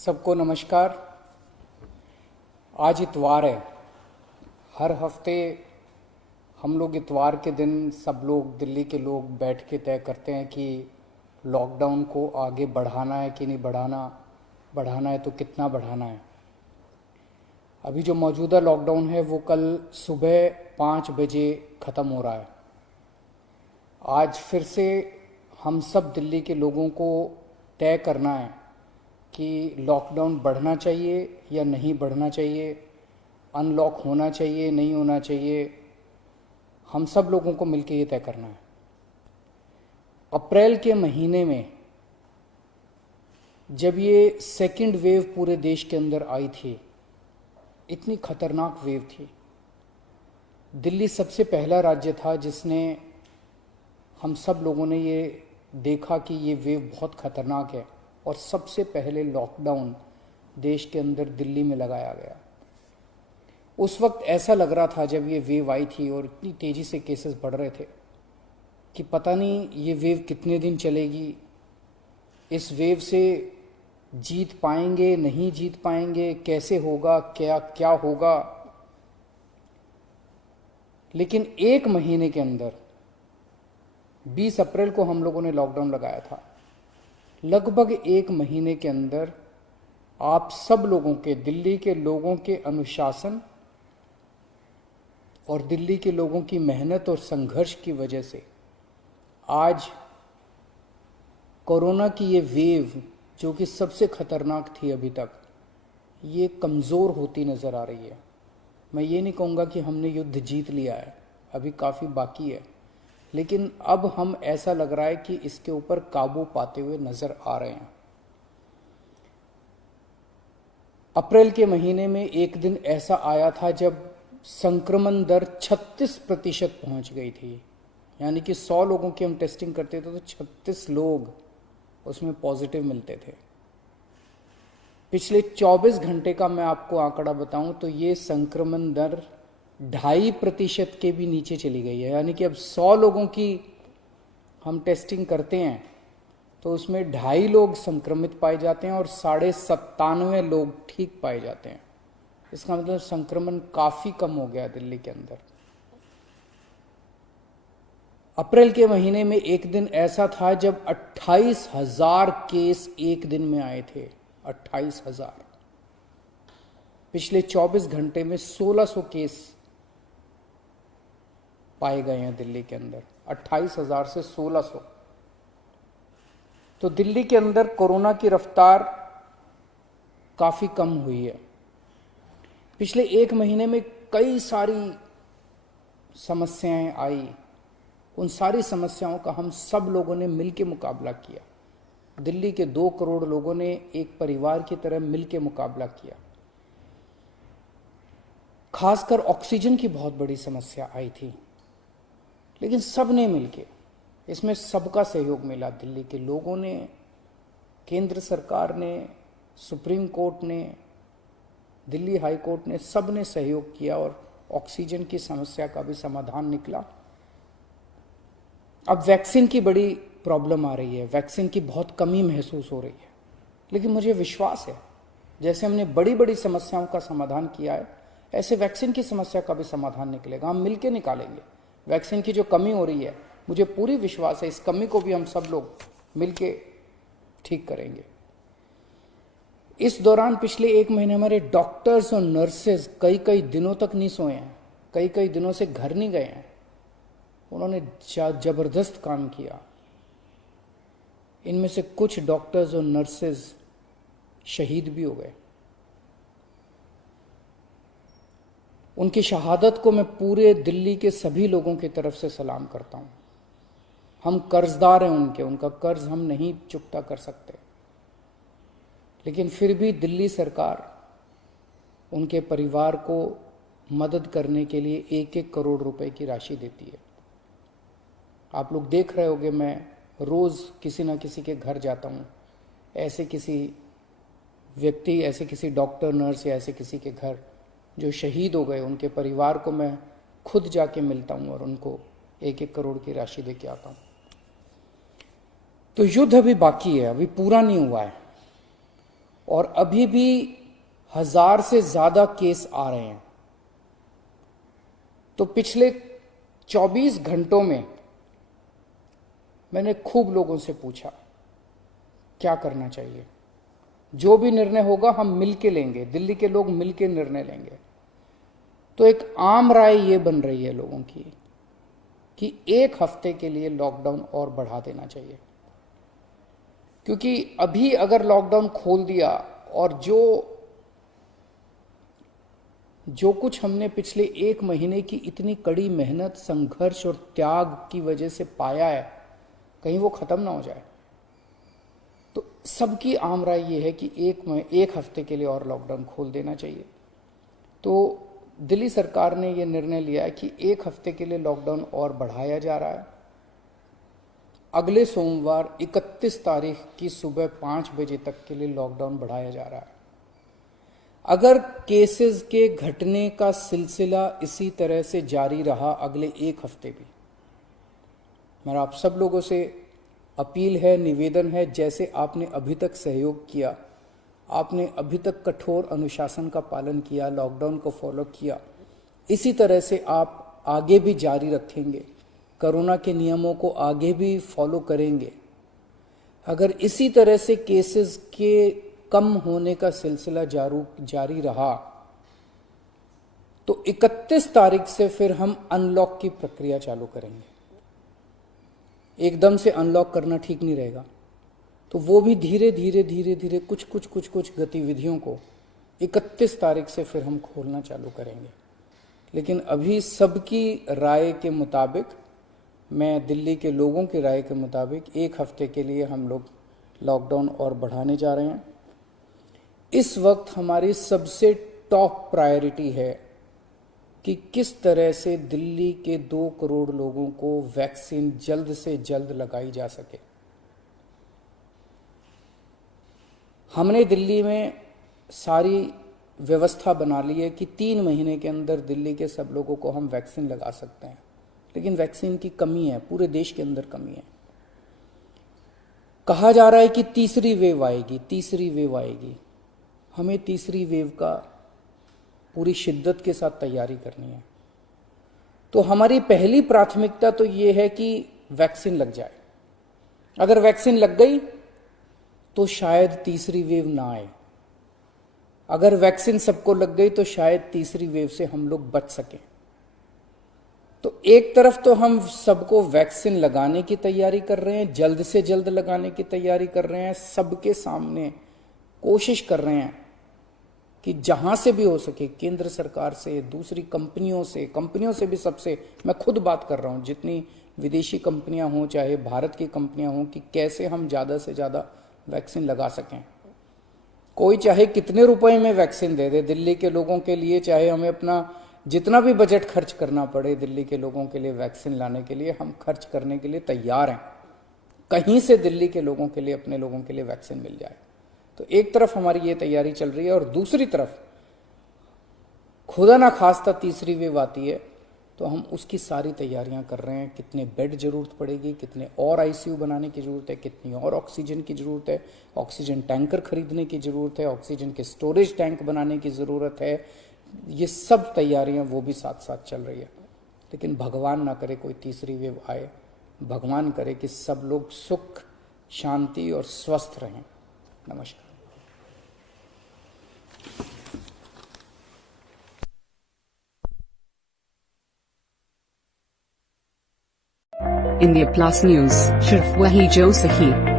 सबको नमस्कार। आज इतवार है। हर हफ्ते हम लोग इतवार के दिन सब लोग दिल्ली के लोग बैठ के तय करते हैं कि लॉकडाउन को आगे बढ़ाना है कि नहीं बढ़ाना, बढ़ाना है तो कितना बढ़ाना है। अभी जो मौजूदा लॉकडाउन है वो कल सुबह 5 बजे ख़त्म हो रहा है। आज फिर से हम सब दिल्ली के लोगों को तय करना है कि लॉकडाउन बढ़ना चाहिए या नहीं बढ़ना चाहिए, अनलॉक होना चाहिए नहीं होना चाहिए। हम सब लोगों को मिलकर ये तय करना है। अप्रैल के महीने में जब ये सेकंड वेव पूरे देश के अंदर आई थी, इतनी खतरनाक वेव थी। दिल्ली सबसे पहला राज्य था जिसने, हम सब लोगों ने ये देखा कि ये वेव बहुत खतरनाक है और सबसे पहले लॉकडाउन देश के अंदर दिल्ली में लगाया गया। उस वक्त ऐसा लग रहा था जब ये वेव आई थी और इतनी तेज़ी से केसेस बढ़ रहे थे कि पता नहीं ये वेव कितने दिन चलेगी, इस वेव से जीत पाएंगे नहीं जीत पाएंगे, कैसे होगा, क्या क्या होगा। लेकिन एक महीने के अंदर 20 अप्रैल को हम लोगों ने लॉकडाउन लगाया था। लगभग एक महीने के अंदर आप सब लोगों के, दिल्ली के लोगों के अनुशासन और दिल्ली के लोगों की मेहनत और संघर्ष की वजह से आज कोरोना की ये वेव, जो कि सबसे खतरनाक थी अभी तक, ये कमज़ोर होती नज़र आ रही है। मैं ये नहीं कहूँगा कि हमने युद्ध जीत लिया है, अभी काफ़ी बाकी है, लेकिन अब हम, ऐसा लग रहा है कि इसके ऊपर काबू पाते हुए नजर आ रहे हैं। अप्रैल के महीने में एक दिन ऐसा आया था जब संक्रमण दर 36% पहुंच गई थी। यानी कि 100 लोगों की हम टेस्टिंग करते थे तो 36 लोग उसमें पॉजिटिव मिलते थे। पिछले 24 घंटे का मैं आपको आंकड़ा बताऊं तो ये संक्रमण दर 2.5% के भी नीचे चली गई है। यानी कि अब 100 लोगों की हम टेस्टिंग करते हैं तो उसमें 2.5 लोग संक्रमित पाए जाते हैं और 97.5 लोग ठीक पाए जाते हैं। इसका मतलब संक्रमण काफी कम हो गया दिल्ली के अंदर। अप्रैल के महीने में एक दिन ऐसा था जब 28,000 केस एक दिन में आए थे। 28,000। पिछले 24 घंटे में 1600 केस पाए गए हैं दिल्ली के अंदर। 28,000 से 1600। तो दिल्ली के अंदर कोरोना की रफ्तार काफी कम हुई है। पिछले एक महीने में कई सारी समस्याएं आई। उन सारी समस्याओं का हम सब लोगों ने मिलकर मुकाबला किया। दिल्ली के 2 करोड़ लोगों ने एक परिवार की तरह मिलकर मुकाबला किया। खासकर ऑक्सीजन की बहुत बड़ी समस्या आई थी, लेकिन सब ने मिलके, इसमें सबका सहयोग मिला। दिल्ली के लोगों ने, केंद्र सरकार ने, सुप्रीम कोर्ट ने, दिल्ली हाई कोर्ट ने, सब ने सहयोग किया और ऑक्सीजन की समस्या का भी समाधान निकला। अब वैक्सीन की बड़ी प्रॉब्लम आ रही है, वैक्सीन की बहुत कमी महसूस हो रही है, लेकिन मुझे विश्वास है जैसे हमने बड़ी बड़ी समस्याओं का समाधान किया है, ऐसे वैक्सीन की समस्या का भी समाधान निकलेगा। हम मिलकर निकालेंगे। वैक्सीन की जो कमी हो रही है, मुझे पूरी विश्वास है इस कमी को भी हम सब लोग मिलके ठीक करेंगे। इस दौरान पिछले एक महीने हमारे डॉक्टर्स और नर्सेज कई कई दिनों तक नहीं सोए हैं, कई कई दिनों से घर नहीं गए हैं। उन्होंने जबरदस्त काम किया। इनमें से कुछ डॉक्टर्स और नर्सेज शहीद भी हो गए। उनकी शहादत को मैं पूरे दिल्ली के सभी लोगों की तरफ से सलाम करता हूं। हम कर्जदार हैं उनके, उनका कर्ज हम नहीं चुकता कर सकते, लेकिन फिर भी दिल्ली सरकार उनके परिवार को मदद करने के लिए 1-1 करोड़ रुपए की राशि देती है। आप लोग देख रहे होंगे, मैं रोज किसी ना किसी के घर जाता हूं, ऐसे किसी व्यक्ति, ऐसे किसी डॉक्टर, नर्स या ऐसे किसी के घर जो शहीद हो गए, उनके परिवार को मैं खुद जाके मिलता हूं और उनको 1-1 करोड़ की राशि दे के आता हूं। तो युद्ध अभी बाकी है, अभी पूरा नहीं हुआ है और अभी भी 1000 से ज्यादा केस आ रहे हैं। तो पिछले 24 घंटों में मैंने खूब लोगों से पूछा क्या करना चाहिए। जो भी निर्णय होगा हम मिलके लेंगे, दिल्ली के लोग मिलके निर्णय लेंगे। तो एक आम राय ये बन रही है लोगों की कि 1 हफ्ते के लिए लॉकडाउन और बढ़ा देना चाहिए, क्योंकि अभी अगर लॉकडाउन खोल दिया और जो कुछ हमने पिछले 1 महीने की इतनी कड़ी मेहनत, संघर्ष और त्याग की वजह से पाया है, कहीं वो खत्म ना हो जाए। तो सबकी आम राय ये है कि 1 हफ्ते के लिए और लॉकडाउन खोल देना चाहिए। तो दिल्ली सरकार ने ये निर्णय लिया है कि 1 हफ्ते के लिए लॉकडाउन और बढ़ाया जा रहा है। अगले सोमवार 31 तारीख की सुबह 5 बजे तक के लिए लॉकडाउन बढ़ाया जा रहा है। अगर केसेस के घटने का सिलसिला इसी तरह से जारी रहा अगले 1 हफ्ते भी, मेरा आप सब लोगों से अपील है, निवेदन है, जैसे आपने अभी तक सहयोग किया, आपने अभी तक कठोर अनुशासन का पालन किया, लॉकडाउन को फॉलो किया, इसी तरह से आप आगे भी जारी रखेंगे, कोरोना के नियमों को आगे भी फॉलो करेंगे। अगर इसी तरह से केसेस के कम होने का सिलसिला जारी रहा तो 31 तारीख से फिर हम अनलॉक की प्रक्रिया चालू करेंगे। एकदम से अनलॉक करना ठीक नहीं रहेगा, तो वो भी धीरे धीरे कुछ गतिविधियों को 31 तारीख से फिर हम खोलना चालू करेंगे। लेकिन अभी सबकी राय के मुताबिक, मैं दिल्ली के लोगों की राय के मुताबिक 1 हफ्ते के लिए हम लोग लॉकडाउन और बढ़ाने जा रहे हैं। इस वक्त हमारी सबसे टॉप प्रायोरिटी है कि किस तरह से दिल्ली के 2 करोड़ लोगों को वैक्सीन जल्द से जल्द लगाई जा सके। हमने दिल्ली में सारी व्यवस्था बना ली है कि 3 महीने के अंदर दिल्ली के सब लोगों को हम वैक्सीन लगा सकते हैं, लेकिन वैक्सीन की कमी है, पूरे देश के अंदर कमी है। कहा जा रहा है कि तीसरी वेव आएगी। हमें तीसरी वेव का पूरी शिद्दत के साथ तैयारी करनी है। तो हमारी पहली प्राथमिकता तो ये है कि वैक्सीन लग जाए। अगर वैक्सीन लग गई तो शायद तीसरी वेव ना आए। अगर वैक्सीन सबको लग गई तो शायद तीसरी वेव से हम लोग बच सकें। तो एक तरफ तो हम सबको वैक्सीन लगाने की तैयारी कर रहे हैं, जल्द से जल्द लगाने की तैयारी कर रहे हैं, सबके सामने कोशिश कर रहे हैं कि जहां से भी हो सके, केंद्र सरकार से, दूसरी कंपनियों से भी, सबसे मैं खुद बात कर रहा हूं, जितनी विदेशी कंपनियां हों चाहे भारत की कंपनियां हों, कि कैसे हम ज्यादा से ज्यादा वैक्सीन लगा सकें। कोई चाहे कितने रुपए में वैक्सीन दे दे दिल्ली के लोगों के लिए, चाहे हमें अपना जितना भी बजट खर्च करना पड़े दिल्ली के लोगों के लिए वैक्सीन लाने के लिए, हम खर्च करने के लिए तैयार हैं। कहीं से दिल्ली के लोगों के लिए, अपने लोगों के लिए वैक्सीन मिल जाए। तो एक तरफ हमारी ये तैयारी चल रही है और दूसरी तरफ खुदा ना खास्ता तीसरी वेव आती है तो हम उसकी सारी तैयारियां कर रहे हैं। कितने बेड जरूरत पड़ेगी, कितने और आईसीयू बनाने की जरूरत है, कितनी और ऑक्सीजन की जरूरत है, ऑक्सीजन टैंकर खरीदने की जरूरत है, ऑक्सीजन के स्टोरेज टैंक बनाने की जरूरत है। ये सब तैयारियां वो भी साथ साथ चल रही है। लेकिन भगवान ना करे कोई तीसरी वेव आए, भगवान करे कि सब लोग सुख, शांति और स्वस्थ रहें। नमस्कार। इंडिया प्लस न्यूज, सिर्फ वही जो सही।